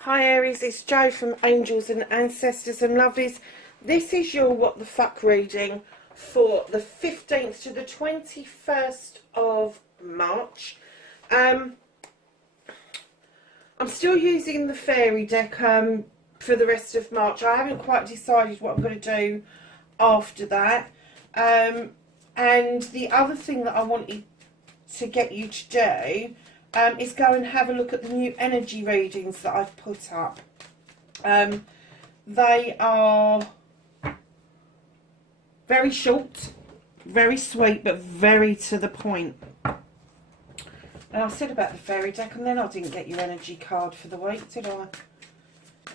Hi Aries, it's Jo from Angels and Ancestors and Lovelies. This is your What the Fuck reading for the 15th to the 21st of March. I'm still using the fairy deck for the rest of March. I haven't quite decided what I'm going to do after that. And the other thing that I wanted to get you to do is go and have a look at the new energy readings that I've put up. They are very short, very sweet, but very to the point. And I said about the fairy deck, and then I didn't get your energy card for the week, did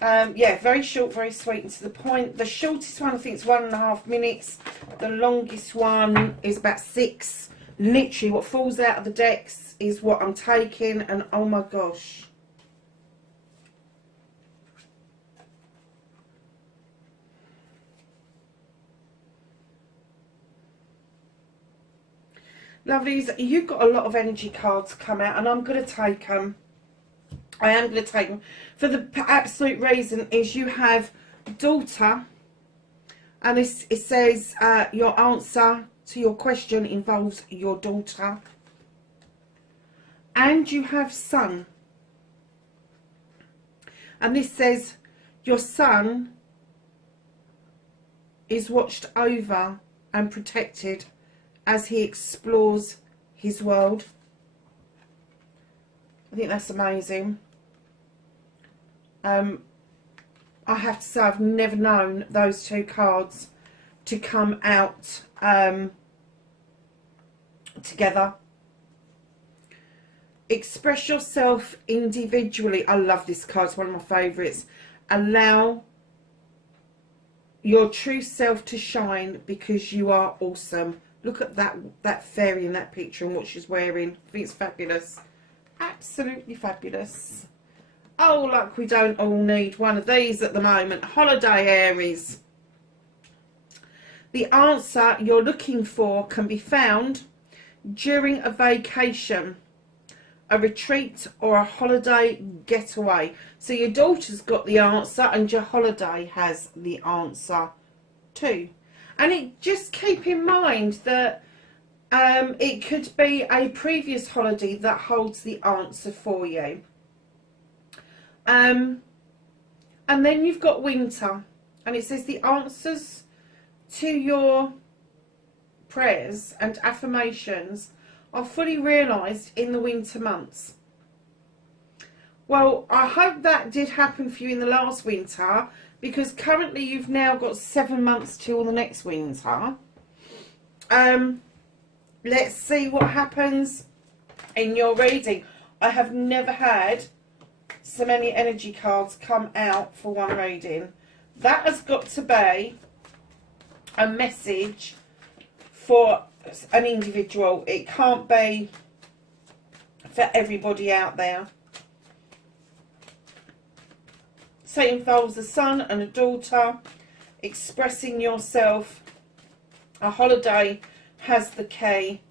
I? Yeah, very short, very sweet and to the point. The shortest one, I think, is 1.5 minutes. The longest one is about 6. Literally, what falls out of the decks is what I'm taking, and oh my gosh. Lovelies, you've got a lot of energy cards come out, and I'm going to take them. I am going to take them. For the absolute reason is you have daughter, and this, it says your answer to your question involves your daughter. And you have son. And this says your son is watched over and protected as he explores his world. I think that's amazing. I have to say I've never known those two cards to come out together. Express yourself individually. I love this card. It's one of my favourites. Allow your true self to shine because you are awesome. Look at that fairy in that picture and what she's wearing. I think it's fabulous. Absolutely fabulous. Oh, like we don't all need one of these at the moment. Holiday Aries. The answer you're looking for can be found during a vacation, a retreat, or a holiday getaway. So your daughter's got the answer and your holiday has the answer too. And just keep in mind that it could be a previous holiday that holds the answer for you. And then you've got winter, and it says the answers to your prayers and affirmations are fully realised in the winter months. Well, I hope that did happen for you in the last winter, because currently you've now got 7 months till the next winter. Let's see what happens in your reading. I have never had so many energy cards come out for one reading. That has got to be a message for an individual. It can't be for everybody out there. So it involves a son and a daughter, expressing yourself. A holiday has the key,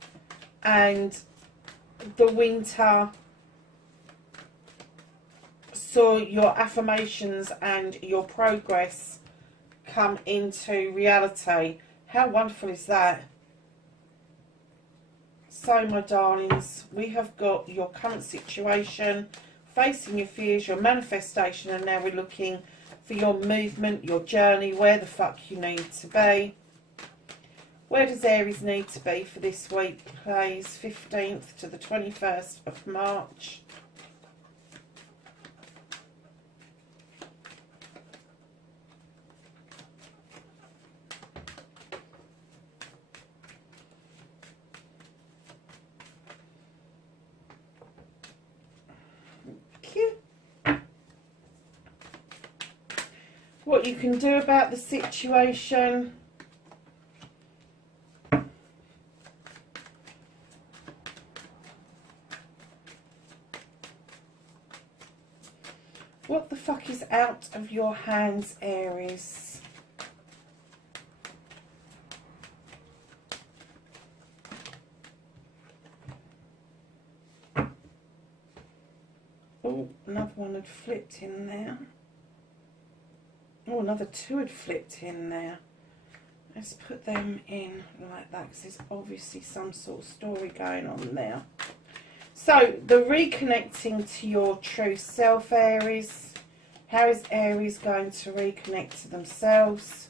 and the winter saw your affirmations and your progress come into reality. How wonderful is that? So, my darlings, we have got your current situation, facing your fears, your manifestation, and now we're looking for your movement, your journey, where the fuck you need to be. Where does Aries need to be for this week, please? 15th to the 21st of March. What you can do about the situation. What the fuck is out of your hands, Aries? Oh, another one had flipped in there. Oh, another two had flipped in there. Let's put them in like that because there's obviously some sort of story going on there. So, the reconnecting to your true self, Aries. How is Aries going to reconnect to themselves?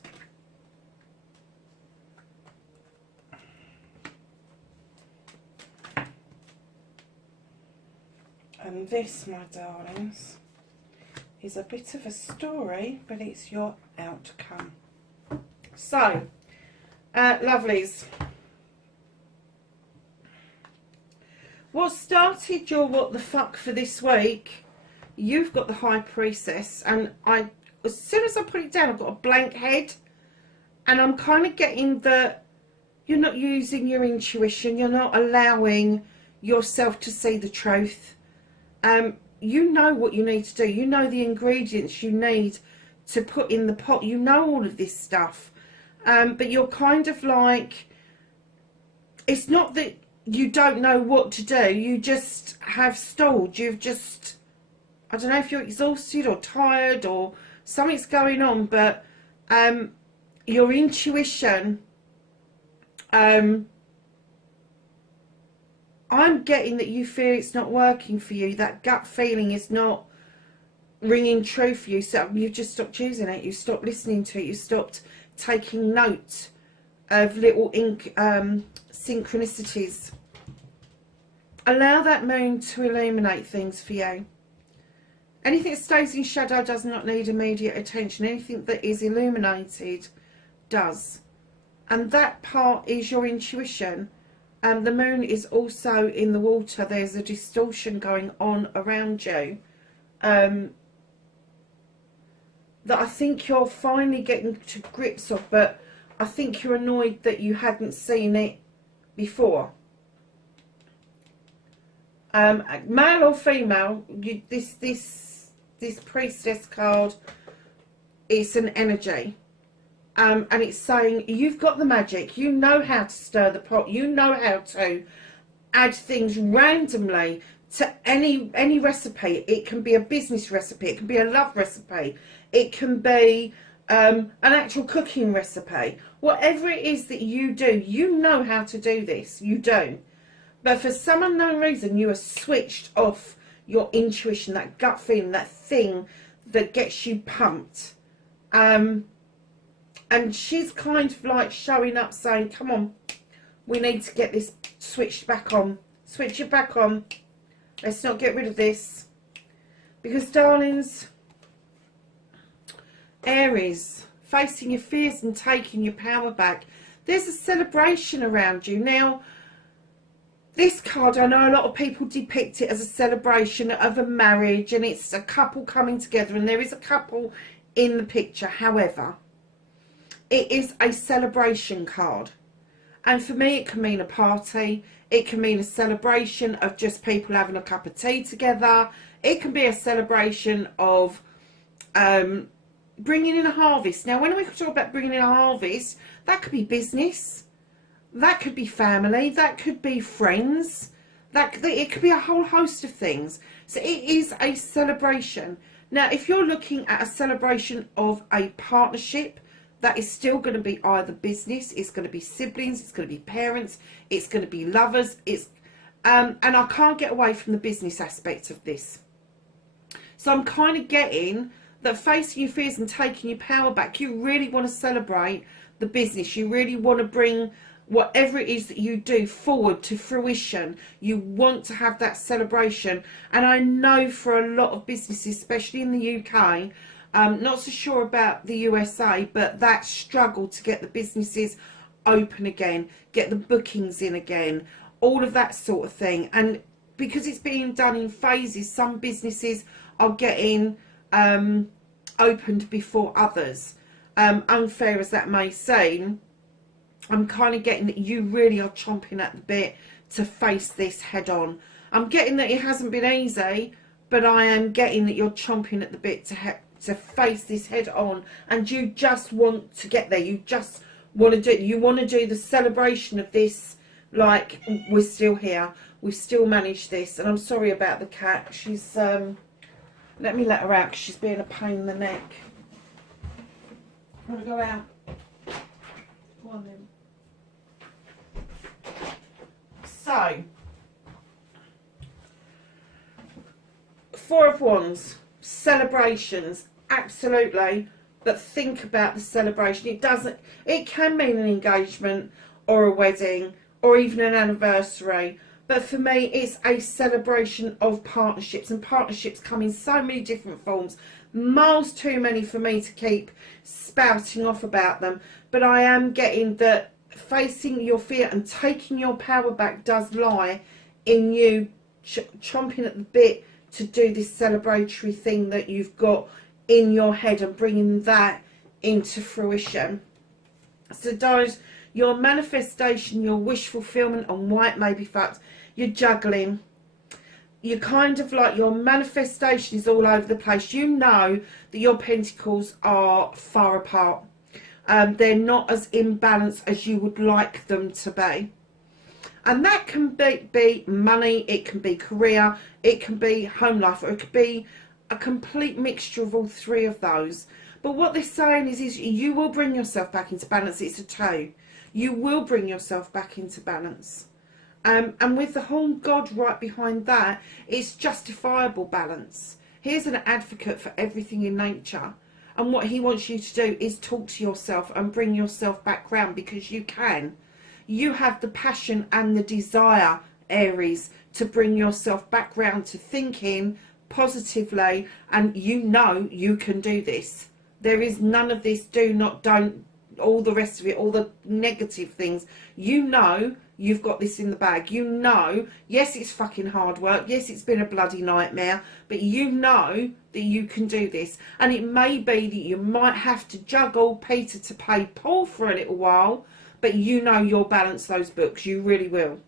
And this, my darlings, is a bit of a story, but it's your outcome. So, lovelies. What started your what the fuck for this week? You've got the High Priestess, and as soon as I put it down, I've got a blank head, and I'm kind of getting that you're not using your intuition, you're not allowing yourself to see the truth. You know what you need to do, you know the ingredients you need to put in the pot, you know all of this stuff, but you're kind of like, it's not that you don't know what to do, you just have stalled, you've just, I don't know if you're exhausted or tired or something's going on, but your intuition, I'm getting that you feel it's not working for you, that gut feeling is not ringing true for you, so you've just stopped choosing it, you stopped listening to it, you stopped taking note of little synchronicities. Allow that moon to illuminate things for you. Anything that stays in shadow does not need immediate attention. Anything that is illuminated does. And that part is your intuition. And the moon is also in the water. There's a distortion going on around you. That I think you're finally getting to grips of. But I think you're annoyed that you hadn't seen it before. Male or female, this priestess card, it's an energy, and it's saying you've got the magic, you know how to stir the pot, you know how to add things randomly to any recipe. It can be a business recipe, it can be a love recipe, it can be an actual cooking recipe. Whatever it is that you do, you know how to do this, you do. But for some unknown reason, you are switched off your intuition, that gut feeling, that thing that gets you pumped. And she's kind of like showing up saying, come on, we need to get this switched back on. Switch it back on. Let's not get rid of this. Because, darlings, Aries, facing your fears and taking your power back, there's a celebration around you. Now, this card, I know a lot of people depict it as a celebration of a marriage and it's a couple coming together, and there is a couple in the picture. However, it is a celebration card. And for me, it can mean a party. It can mean a celebration of just people having a cup of tea together. It can be a celebration of bringing in a harvest. Now, when we talk about bringing in a harvest, that could be business. That could be family, that could be friends, it could be a whole host of things. So it is a celebration. Now, if you're looking at a celebration of a partnership, that is still going to be either business, it's going to be siblings, it's going to be parents, it's going to be lovers, and I can't get away from the business aspect of this. So I'm kind of getting that facing your fears and taking your power back, you really want to celebrate the business, you really want to bring whatever it is that you do forward to fruition. You want to have that celebration. And I know for a lot of businesses, especially in the UK, not so sure about the USA, but that struggle to get the businesses open again, get the bookings in again, all of that sort of thing. And because it's being done in phases, some businesses are getting opened before others. Unfair as that may seem, I'm kind of getting that you really are chomping at the bit to face this head on. I'm getting that it hasn't been easy, but I am getting that you're chomping at the bit to face this head on, and you just want to get there. You just want to do it. You want to do the celebration of this, like, we're still here, we've still managed this. And I'm sorry about the cat. She's let me let her out because she's being a pain in the neck. Want to go out? Go on then. So, Four of Wands, celebrations, absolutely, but think about the celebration. It can mean an engagement or a wedding or even an anniversary, but for me it's a celebration of partnerships, and partnerships come in so many different forms, miles too many for me to keep spouting off about them. But I am getting that facing your fear and taking your power back does lie in you chomping at the bit to do this celebratory thing that you've got in your head and bringing that into fruition. So those, your manifestation, your wish fulfillment, and why it may be fucked, you're juggling. You're kind of like, your manifestation is all over the place. You know that your pentacles are far apart. They're not as in balance as you would like them to be. And that can be money, it can be career, it can be home life, or it could be a complete mixture of all three of those. But what they're saying is you will bring yourself back into balance. It's a two. You will bring yourself back into balance. And with the whole God right behind that, it's justifiable balance. Here's an advocate for everything in nature. And what he wants you to do is talk to yourself and bring yourself back round, because you can. You have the passion and the desire, Aries, to bring yourself back round to thinking positively, and you know you can do this. There is none of this do not, don't, all the rest of it, all the negative things. You know you've got this in the bag. You know, yes, it's fucking hard work. Yes, it's been a bloody nightmare, but you know that you can do this. And it may be that you might have to juggle Peter to pay Paul for a little while, but you know you'll balance those books. You really will.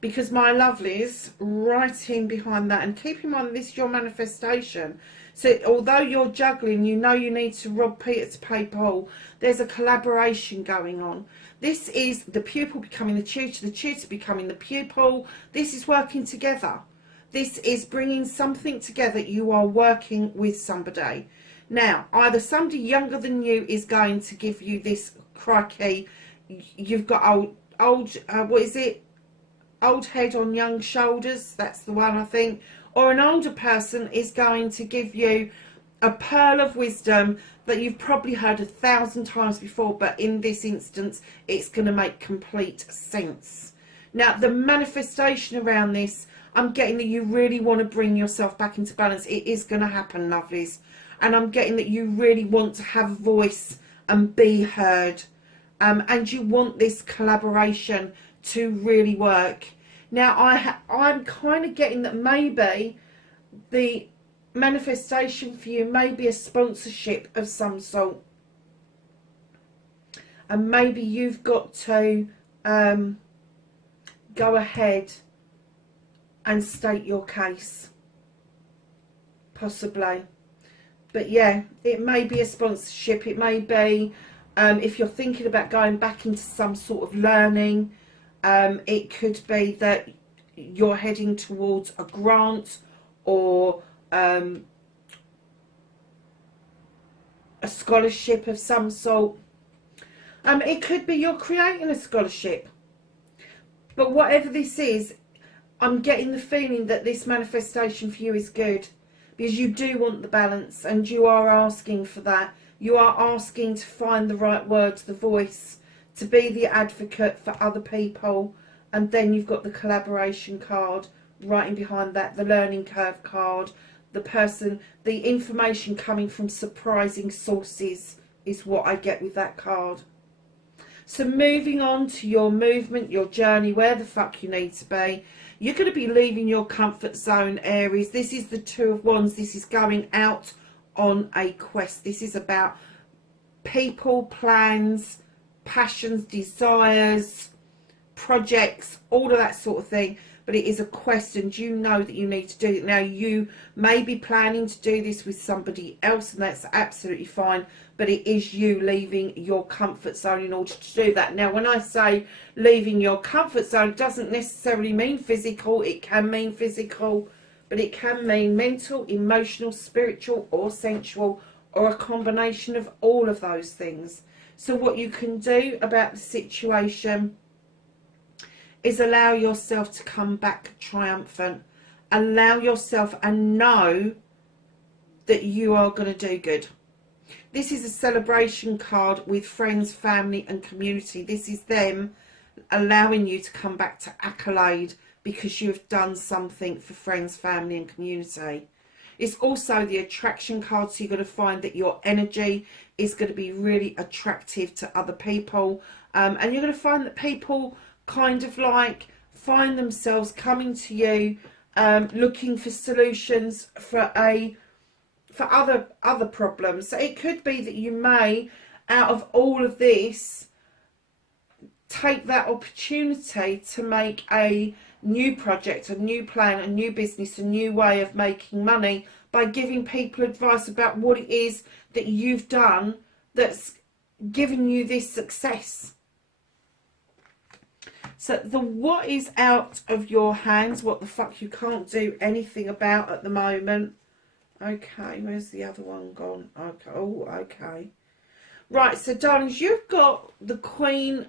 Because my lovelies, right in behind that, and keep in mind this is your manifestation. So although you're juggling, you know you need to rob Peter to pay Paul. There's a collaboration going on. This is the pupil becoming the tutor becoming the pupil. This is working together. This is bringing something together. You are working with somebody. Now, either somebody younger than you is going to give you this, crikey, you've got what is it? Old head on young shoulders. That's the one, I think. Or an older person is going to give you a pearl of wisdom that you've probably heard 1,000 times before, but in this instance, it's going to make complete sense. Now, the manifestation around this, I'm getting that you really want to bring yourself back into balance. It is going to happen, lovelies. And I'm getting that you really want to have a voice and be heard. And you want this collaboration to really work. Now, I'm kind of getting that maybe the manifestation for you may be a sponsorship of some sort. And maybe you've got to go ahead and state your case. Possibly. But yeah, it may be a sponsorship. It may be, if you're thinking about going back into some sort of learning, it could be that you're heading towards a grant or a scholarship of some sort. It could be you're creating a scholarship. But whatever this is, I'm getting the feeling that this manifestation for you is good, because you do want the balance and you are asking for that. You are asking to find the right words, the voice, to be the advocate for other people. And then you've got the collaboration card right in behind that, the learning curve card, the person, the information coming from surprising sources is what I get with that card. So moving on to your movement, your journey, where the fuck you need to be. You're going to be leaving your comfort zone, Aries. This is the Two of Wands. This is going out on a quest. This is about people, plans, passions, desires, projects, all of that sort of thing. but it is a quest, and you know that you need to do it. Now, you may be planning to do this with somebody else, and that's absolutely fine, but it is you leaving your comfort zone in order to do that. Now, when I say leaving your comfort zone, it doesn't necessarily mean physical. It can mean physical, but it can mean mental, emotional, spiritual, or sensual, or a combination of all of those things. So what you can do about the situation is allow yourself to come back triumphant. Allow yourself and know that you are going to do good. This is a celebration card with friends, family and community. This is them allowing you to come back to accolade because you have done something for friends, family and community. It's also the attraction card, so you're going to find that your energy is going to be really attractive to other people. And you're going to find that people kind of like find themselves coming to you, looking for solutions for other problems. So it could be that you may, out of all of this, take that opportunity to make a new project, a new plan, a new business, a new way of making money by giving people advice about what it is that you've done that's given you this success. So the what is out of your hands, what the fuck you can't do anything about at the moment. Okay, where's the other one gone? Okay, oh, okay. Right, so darlings, you've got the Queen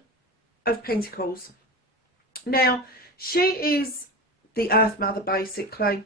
of Pentacles. Now, she is the Earth Mother, basically.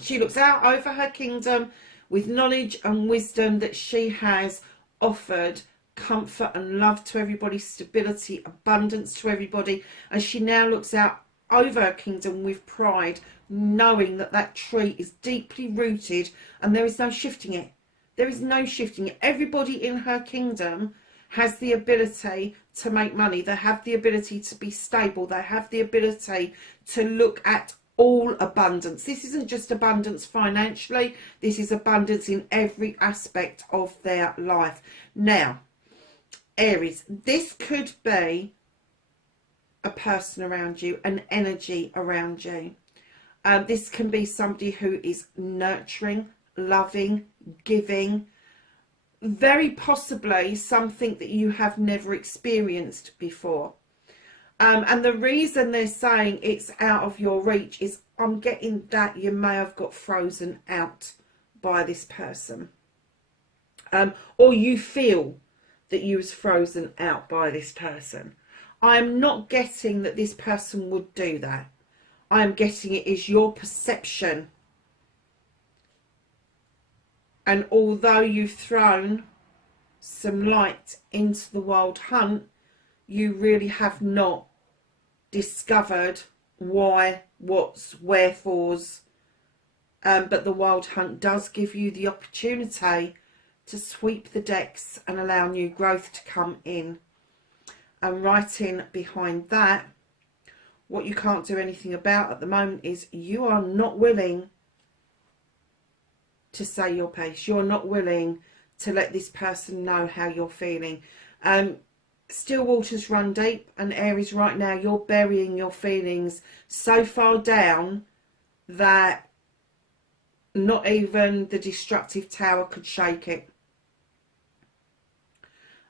She looks out over her kingdom with knowledge and wisdom that she has offered comfort and love to everybody, stability, abundance to everybody. And she now looks out over her kingdom with pride, knowing that that tree is deeply rooted and there is no shifting it. There is no shifting it. Everybody in her kingdom has the ability to make money. They have the ability to be stable. They have the ability to look at all abundance. This isn't just abundance financially. This is abundance in every aspect of their life. Now, Aries, this could be a person around you, an energy around you. This can be somebody who is nurturing, loving, giving, very possibly something that you have never experienced before. And the reason they're saying it's out of your reach is I'm getting that you may have got frozen out by this person. Or you feel that you was frozen out by this person. I'm not getting that this person would do that. I'm getting it is your perception. And although you've thrown some light into the wild hunt, you really have not discovered why, what's, wherefores. But the wild hunt does give you the opportunity to sweep the decks and allow new growth to come in. And right in behind that, what you can't do anything about at the moment is you are not willing to say your piece. You're not willing to let this person know how you're feeling. Still waters run deep, and Aries, right now you're burying your feelings so far down that not even the destructive tower could shake it.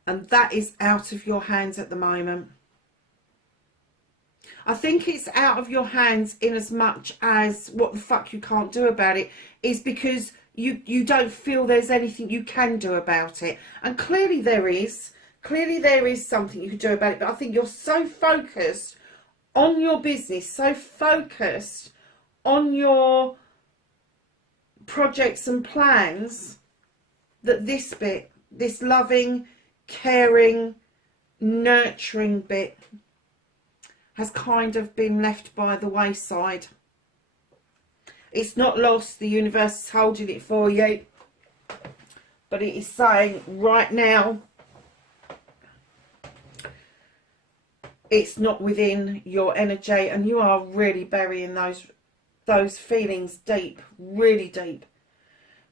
And that is out of your hands at the moment. I think it's out of your hands in as much as what the fuck you can't do about it is because you don't feel there's anything you can do about it. And clearly there is. Clearly there is something you can do about it. But I think you're so focused on your business, so focused on your projects and plans, that this bit, this loving, caring, nurturing bit has kind of been left by the wayside. It's not lost. The universe is holding it for you. But it is saying right now, it's not within your energy, and you are really burying those feelings deep, really deep.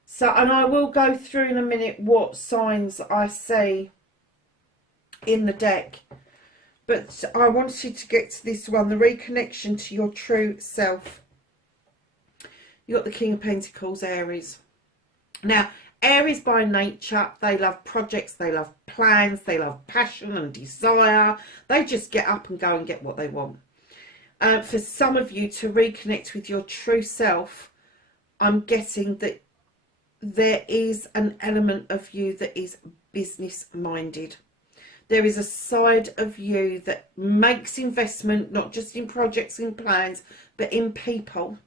So, and I will go through in a minute what signs I see in the deck. But I wanted to get to this one, the reconnection to your true self. You got the King of Pentacles, Aries. Now, Aries by nature, they love projects, they love plans, they love passion and desire. They just get up and go and get what they want. For some of you to reconnect with your true self, I'm getting that there is an element of you that is business minded. There is a side of you that makes investment, not just in projects and plans, but in people.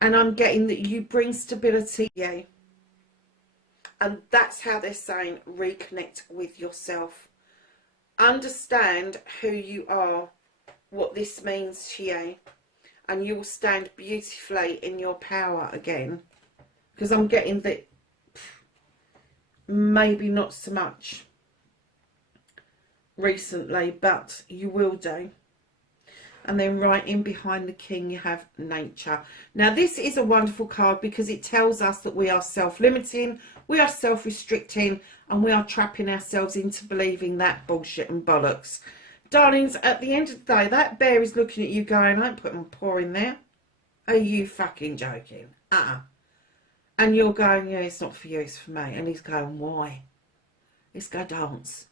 And I'm getting that you bring stability. Yeah. And that's how they're saying reconnect with yourself. Understand who you are, what this means to you. And you will stand beautifully in your power again. Because I'm getting that maybe not so much recently, but you will do. And then right in behind the King you have nature. Now this is a wonderful card because it tells us that we are self-limiting, we are self-restricting, and we are trapping ourselves into believing that bullshit and bollocks. Darlings, at the end of the day, that bear is looking at you going, I ain't putting my paw in there. Are you fucking joking? And you're going, yeah, it's not for you, it's for me. And he's going, why? Let's go dance.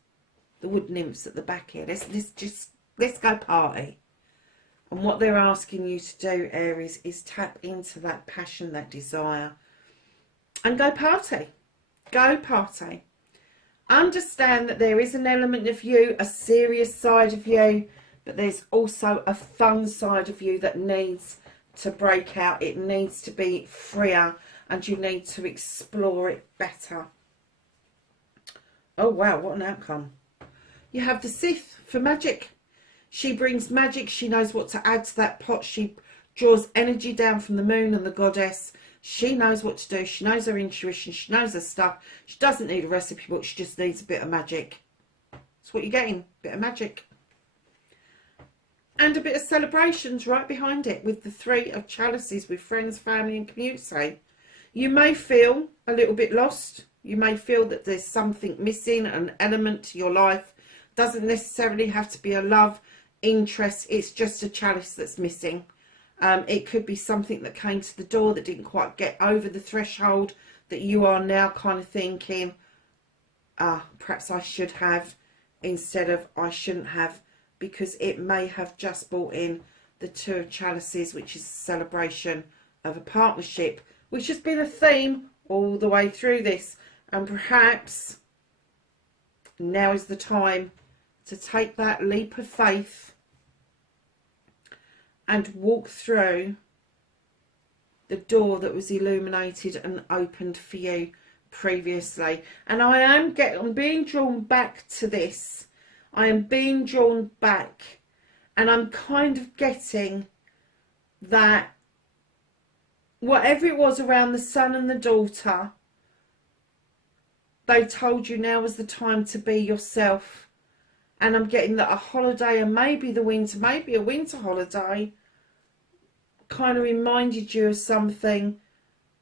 The wood nymphs at the back here. Let's go party. And what they're asking you to do, Aries, is tap into that passion, that desire, and go party. Go party. Understand that there is an element of you, a serious side of you, but there's also a fun side of you that needs to break out. It needs to be freer, and you need to explore it better. Oh, wow, what an outcome. You have the Sith for magic. She brings magic. She knows what to add to that pot. She draws energy down from the moon and the goddess. She knows what to do. She knows her intuition. She knows her stuff. She doesn't need a recipe book. She just needs a bit of magic. That's what you're getting. A bit of magic. And a bit of celebrations right behind it with the Three of Chalices with friends, family and community. You may feel a little bit lost. You may feel that there's something missing, an element to your life. Doesn't necessarily have to be a love interest. It's just a chalice that's missing. It could be something that came to the door that didn't quite get over the threshold, that you are now kind of thinking, perhaps I should have, instead of I shouldn't have, because it may have just brought in the Two of Chalices, which is a celebration of a partnership, which has been a theme all the way through this. And perhaps now is the time to take that leap of faith and walk through the door that was illuminated and opened for you previously. And I'm being drawn back to this. I am being drawn back, and I'm kind of getting that whatever it was around the son and the daughter, they told you now was the time to be yourself. And I'm getting that a holiday, and maybe a winter holiday, kind of reminded you of something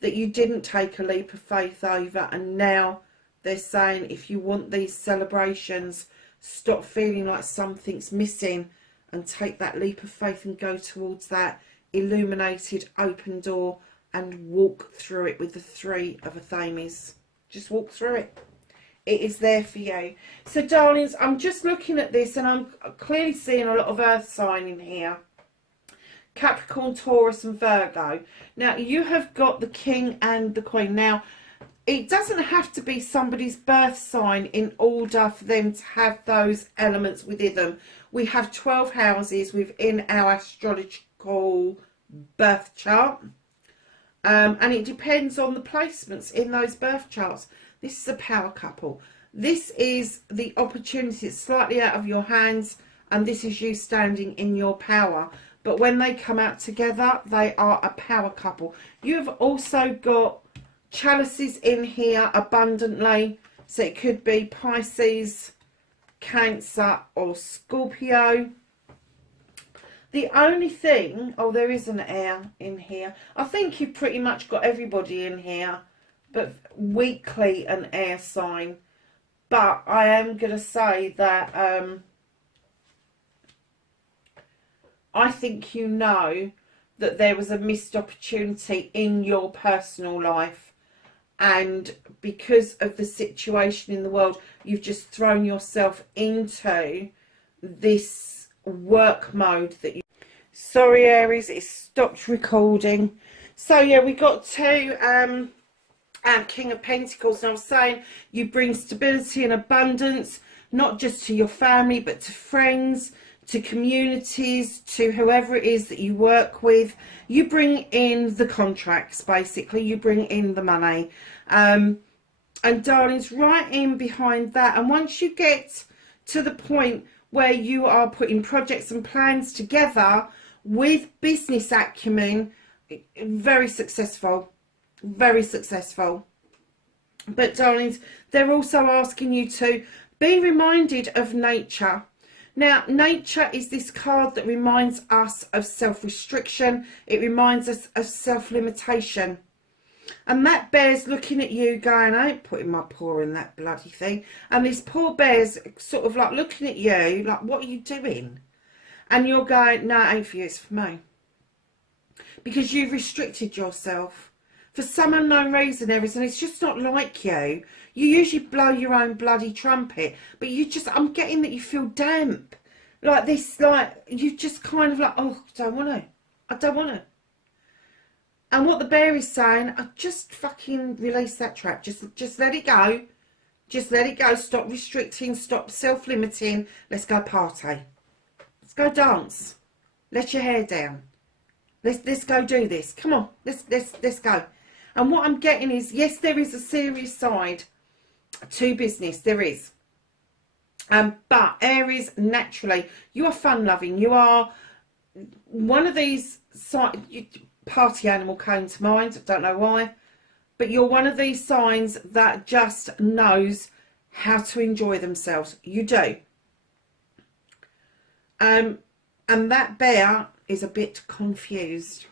that you didn't take a leap of faith over. And now they're saying, if you want these celebrations, stop feeling like something's missing and take that leap of faith and go towards that illuminated open door and walk through it with the Three of Athames. Just walk through it. It is there for you. So, darlings, I'm just looking at this and I'm clearly seeing a lot of earth sign in here. Capricorn, Taurus and Virgo. Now, you have got the King and the Queen. Now, it doesn't have to be somebody's birth sign in order for them to have those elements within them. We have 12 houses within our astrological birth chart. And it depends on the placements in those birth charts. This is a power couple. This is the opportunity. It's slightly out of your hands, and this is you standing in your power. But when they come out together, they are a power couple. You've also got chalices in here abundantly. So it could be Pisces, Cancer or Scorpio. The only thing, oh, there is an air in here. I think you've pretty much got everybody in here, but weakly an air sign. But I am going to say that I think you know that there was a missed opportunity in your personal life, and because of the situation in the world, you've just thrown yourself into this work mode that you... Sorry, Aries, it stopped recording. So yeah, we got to King of Pentacles, and I was saying you bring stability and abundance, not just to your family, but to friends, to communities, to whoever it is that you work with. You bring in the contracts, basically. You bring in the money. And darlings, right in behind that. And once you get to the point where you are putting projects and plans together with business acumen, very successful. Very successful. But darlings, they're also asking you to be reminded of nature. Now, nature is this card that reminds us of self-restriction. It reminds us of self-limitation. And that bear's looking at you going, I ain't putting my paw in that bloody thing. And this poor bear's sort of like looking at you, like, what are you doing? And you're going, no, it ain't for you, it's for me. Because you've restricted yourself. For some unknown reason, Aries, and it's just not like you. You usually blow your own bloody trumpet, but you just, I'm getting that you feel damp. Like this, like, you just kind of like, oh, I don't want to. I don't want to. And what the bear is saying, I just fucking release that trap. Just let it go. Just let it go. Stop restricting. Stop self-limiting. Let's go party. Let's go dance. Let your hair down. Let's go do this. Come on. Let's go. And what I'm getting is, yes, there is a serious side to business. There is. But Aries, naturally, you are fun-loving. You are one of these... Party animal came to mind. Don't know why. But you're one of these signs that just knows how to enjoy themselves. You do. And that bear is a bit confused.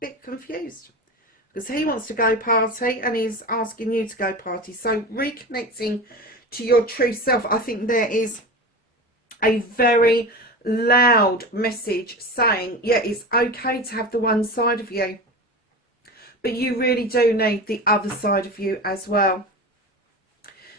Because he wants to go party and he's asking you to go party. So reconnecting to your true self, I think there is a very loud message saying, yeah, it's okay to have the one side of you, but you really do need the other side of you as well.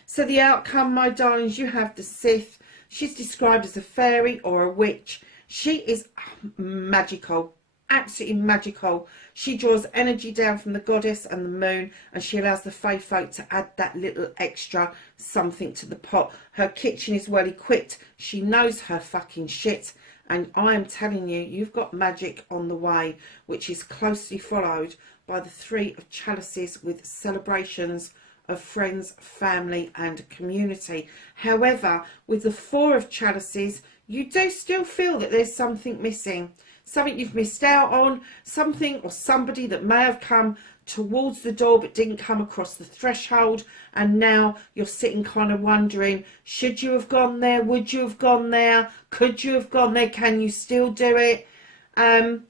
So the outcome, my darlings, you have the Sith. She's described as a fairy or a witch. She is magical. Absolutely magical. She draws energy down from the goddess and the moon, and she allows the fae folk to add that little extra something to the pot. Her kitchen is well equipped. She knows her fucking shit, and I am telling you, you've got magic on the way, which is closely followed by the Three of Chalices with celebrations of friends, family and community. However, with the Four of Chalices, you do still feel that there's something missing. Something you've missed out on, something or somebody that may have come towards the door but didn't come across the threshold, and now you're sitting kind of wondering, should you have gone there? Would you have gone there? Could you have gone there? Can you still do it? I'm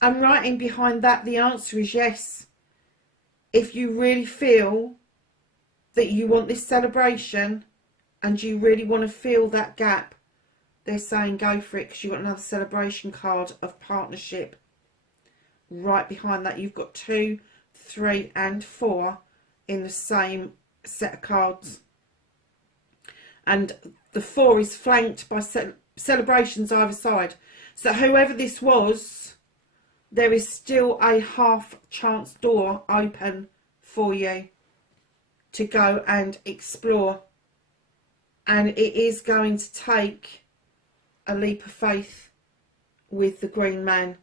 writing behind that, the answer is yes. If you really feel that you want this celebration and you really want to fill that gap, they're saying go for it, because you've got another celebration card of partnership. Right behind that, you've got 2, 3 and 4 in the same set of cards. And the 4 is flanked by celebrations either side. So whoever this was, there is still a half chance door open for you to go and explore. And it is going to take a leap of faith with the green man.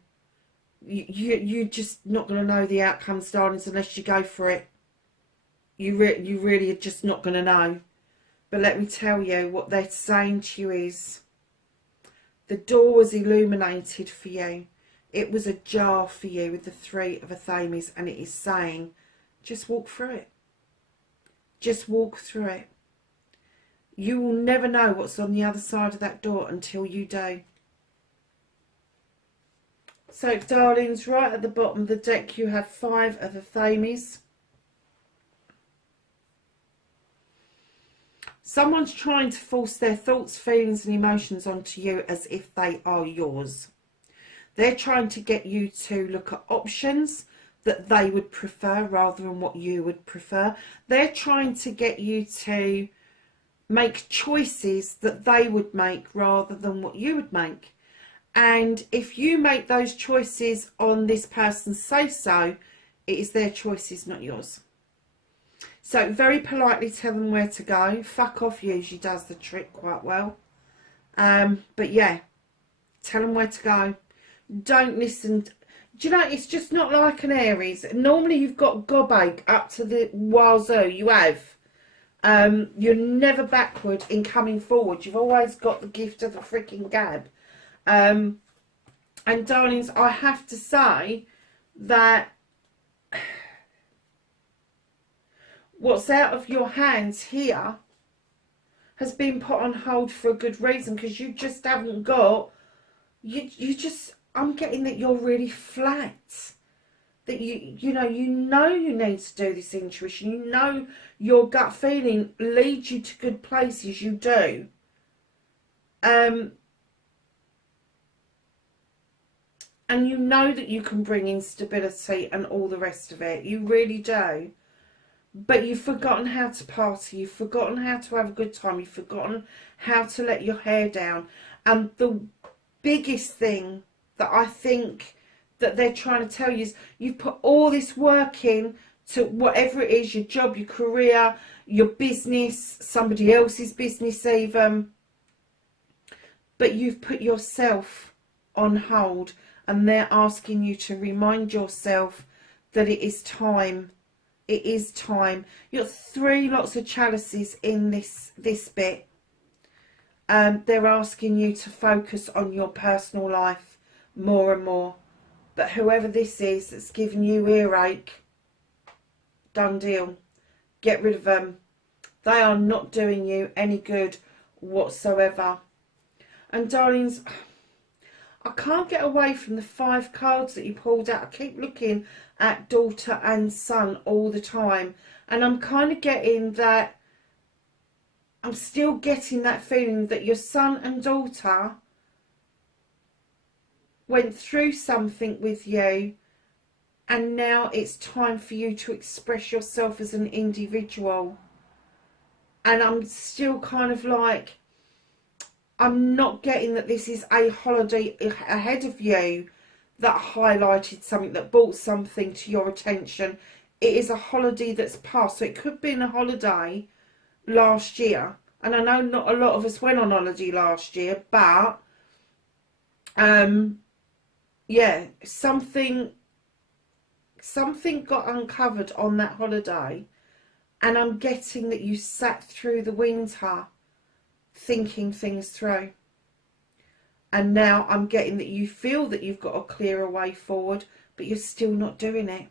You're just not going to know the outcomes, darlings, unless you go for it. You really are just not going to know. But let me tell you, what they're saying to you is, the door was illuminated for you. It was ajar for you with the Three of Athames, and it is saying, just walk through it. Just walk through it. You will never know what's on the other side of that door until you do. So, darlings, right at the bottom of the deck, you have 5 of Athames. Someone's trying to force their thoughts, feelings and emotions onto you as if they are yours. They're trying to get you to look at options that they would prefer rather than what you would prefer. They're trying to get you to make choices that they would make rather than what you would make. And if you make those choices on this person's say-so, it is their choices, not yours. So very politely tell them where to go. Fuck off usually does the trick quite well. But yeah, tell them where to go. Don't listen. Do you know, it's just not like an Aries. Normally you've got gobache up to the wazoo. You have. You're never backward in coming forward. You've always got the gift of the freaking gab. And darlings, I have to say that what's out of your hands here has been put on hold for a good reason, because you just haven't got, I'm getting that you're really flat. That you know you need to do this intuition. You know your gut feeling leads you to good places. You do. And you know that you can bring in stability and all the rest of it. You really do. But you've forgotten how to party. You've forgotten how to have a good time. You've forgotten how to let your hair down. And the biggest thing that I think that they're trying to tell you is you've put all this work in to whatever it is, your job, your career, your business, somebody else's business even. But you've put yourself on hold, and they're asking you to remind yourself that it is time. It is time. You've got 3 lots of chalices in this bit. They're asking you to focus on your personal life more and more. But whoever this is that's giving you earache, done deal. Get rid of them. They are not doing you any good whatsoever. And darlings, I can't get away from the 5 cards that you pulled out. I keep looking at daughter and son all the time. And I'm kind of getting that, I'm still getting that feeling that your son and daughter went through something with you, and now it's time for you to express yourself as an individual. And I'm still kind of like, I'm not getting that this is a holiday ahead of you that highlighted something, that brought something to your attention. It is a holiday that's passed. So it could be a holiday last year. And I know not a lot of us went on holiday last year, but yeah, something got uncovered on that holiday, and I'm getting that you sat through the winter thinking things through, and now I'm getting that you feel that you've got a clearer way forward, but you're still not doing it.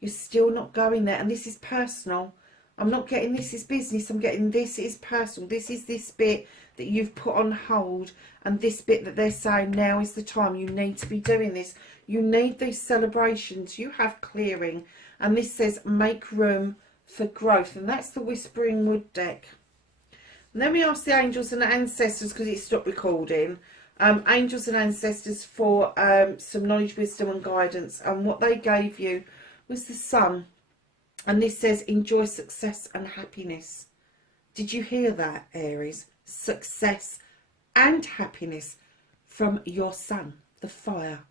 You're still not going there, and this is personal. I'm not getting this is business. I'm getting this is personal. This is this bit that you've put on hold, and this bit that they're saying now is the time. You need to be doing this. You need these celebrations. You have clearing. And this says make room for growth. And that's the Whispering Wood deck. And then we ask the angels and ancestors, because it stopped recording. Angels and ancestors for some knowledge, wisdom and guidance. And what they gave you was the Sun. And this says enjoy success and happiness. Did you hear that, Aries? Success and happiness from your Sun, the fire.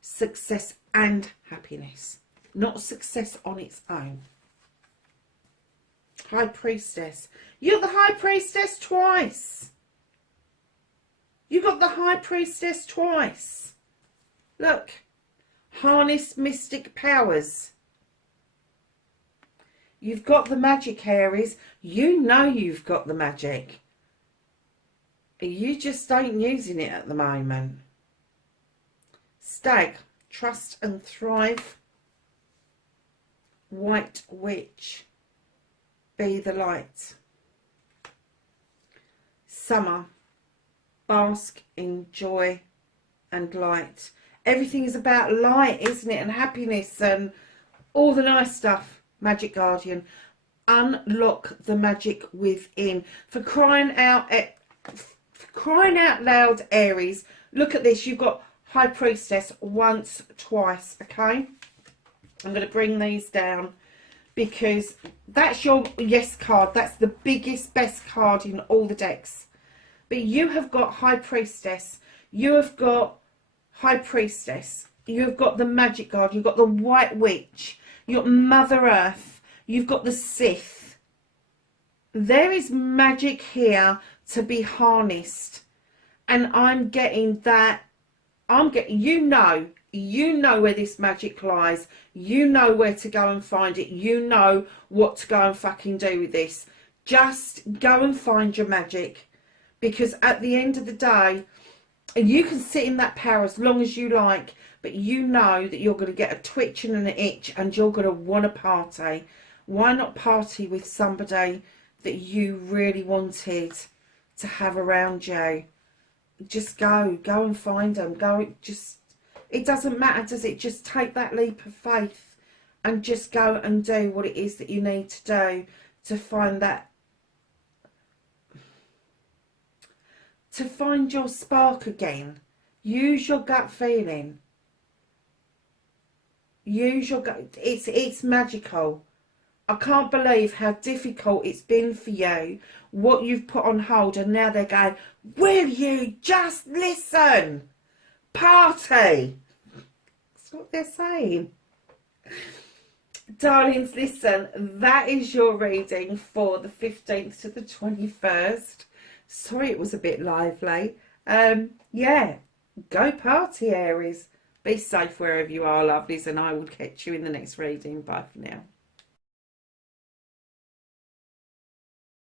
Success and happiness, not success on its own. High Priestess. You're the High Priestess twice. You got the High Priestess twice. Look. Harness mystic powers. You've got the magic, Aries. You know you've got the magic. You just ain't using it at the moment. Stag. Trust and thrive. White Witch. Be the light. Summer. Bask in joy and light. Everything is about light, isn't it? And happiness and all the nice stuff. Magic Guardian. Unlock the magic within. For crying out loud, Aries. Look at this. You've got High Priestess once, twice, okay? I'm going to bring these down because that's your yes card. That's the biggest, best card in all the decks. But you have got High Priestess. You have got High Priestess. You've got the Magic Card. You've got the White Witch. You've got Mother Earth. You've got the Sith. There is magic here to be harnessed. And I'm getting that. You know where this magic lies. You know where to go and find it. You know what to go and fucking do with this. Just go and find your magic. Because at the end of the day, you can sit in that power as long as you like, but you know that you're going to get a twitch and an itch and you're going to want to party. Why not party with somebody that you really wanted to have around you? Just go and find them. It doesn't matter, does it? Just take that leap of faith and just go and do what it is that you need to do to find that, to find your spark again. Use your gut feeling. Use your gut. It's magical. I can't believe how difficult it's been for you, what you've put on hold, and now they're going, will you just listen? Party. That's what they're saying. Darlings, listen, that is your reading for the 15th to the 21st. Sorry it was a bit lively. Yeah, go party, Aries. Be safe wherever you are, lovelies, and I will catch you in the next reading. Bye for now.